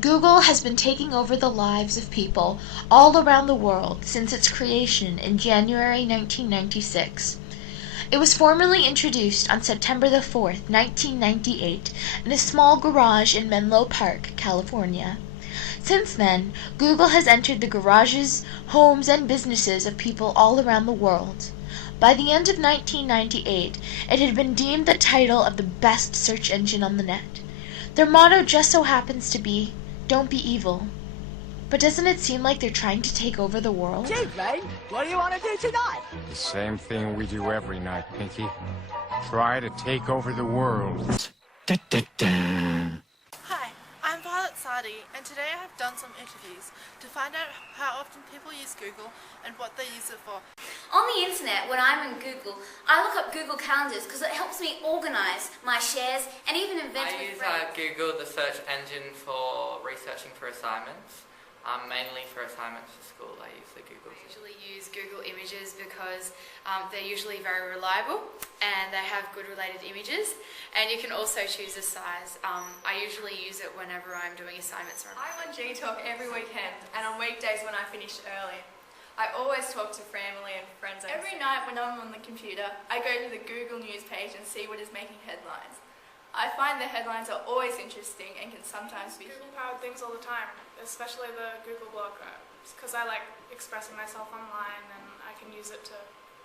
Google has been taking over the lives of people all around the world since its creation in January 1996. It was formally introduced on September the 4th, 1998, in a small garage in Menlo Park, California. Since then, Google has entered the garages, homes, and businesses of people all around the world. By the end of 1998, it had been deemed the title of the best search engine on the net. Their motto just so happens to be, "Don't be evil." But doesn't it seem like they're trying to take over the world? Chief, mate, what do you want to do tonight? The same thing we do every night, Pinky. Try to take over the world. Hi, I'm Violet Sardi, and today I have done some interviews to find out how often people use Google and what they use it for. On the internet, when I'm in Google, I look up Google Calendars because it helps me organize my shares and even invent I with use friends. Google, the search engine, for researching for assignments. Mainly for assignments for school, I use the Google. I usually use Google Images because they're usually very reliable and they have good related images, and you can also choose a size. I usually use it whenever I'm doing assignments. I'm on G-Talk every weekend, and on weekdays when I finish early. I always talk to family and friends. Every night when I'm on the computer, I go to the Google News page and see what is making headlines. I find the headlines are always interesting and can sometimes be Google-powered things all the time, especially the Google blog, because I like expressing myself online and I can use it to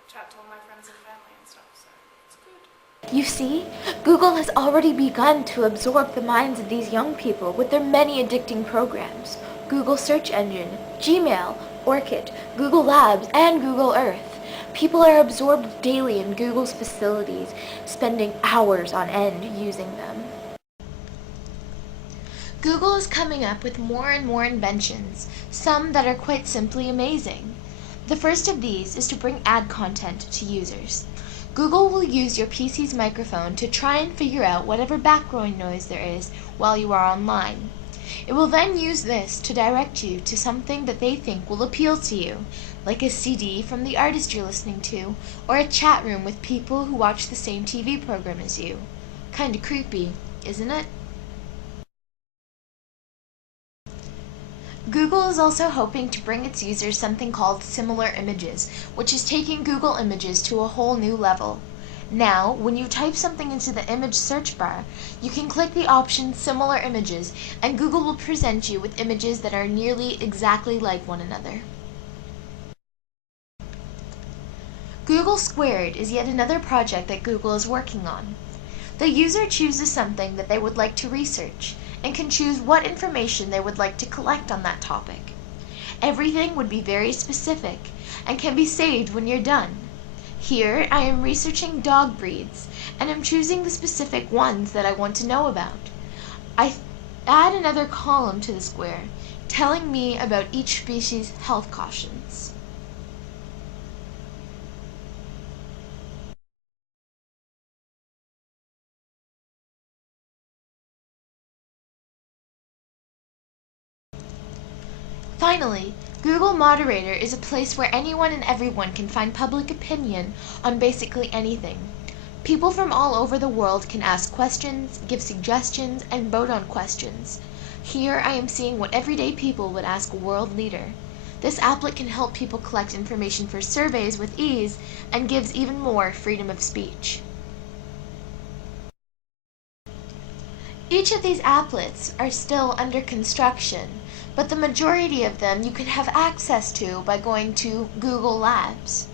chat to all my friends and family and stuff, so it's good. You see, Google has already begun to absorb the minds of these young people with their many addicting programs. Google Search Engine, Gmail, Orchid, Google Labs, and Google Earth. People are absorbed daily in Google's facilities, spending hours on end using them. Google is coming up with more and more inventions, some that are quite simply amazing. The first of these is to bring ad content to users. Google will use your PC's microphone to try and figure out whatever background noise there is while you are online. It will then use this to direct you to something that they think will appeal to you, like a CD from the artist you're listening to, or a chat room with people who watch the same TV program as you. Kinda creepy, isn't it? Google is also hoping to bring its users something called similar images, which is taking Google Images to a whole new level. Now, when you type something into the image search bar, you can click the option Similar Images, and Google will present you with images that are nearly exactly like one another. Google Squared is yet another project that Google is working on. The user chooses something that they would like to research, and can choose what information they would like to collect on that topic. Everything would be very specific, and can be saved when you're done. Here, I am researching dog breeds, and am choosing the specific ones that I want to know about. I add another column to the square, telling me about each species' health cautions. Finally, Google Moderator is a place where anyone and everyone can find public opinion on basically anything. People from all over the world can ask questions, give suggestions, and vote on questions. Here I am seeing what everyday people would ask a world leader. This applet can help people collect information for surveys with ease and gives even more freedom of speech. Each of these applets are still under construction, but the majority of them you can have access to by going to Google Labs.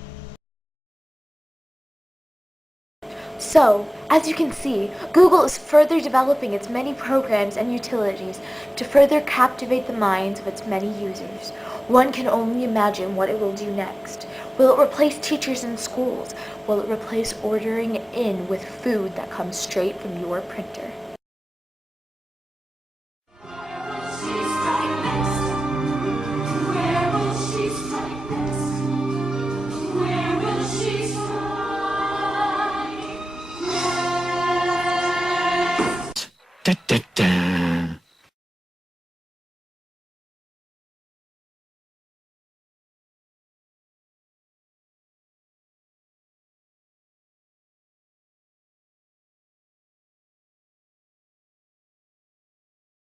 So, as you can see, Google is further developing its many programs and utilities to further captivate the minds of its many users. One can only imagine what it will do next. Will it replace teachers in schools? Will it replace ordering in with food that comes straight from your printer? Da, da, da.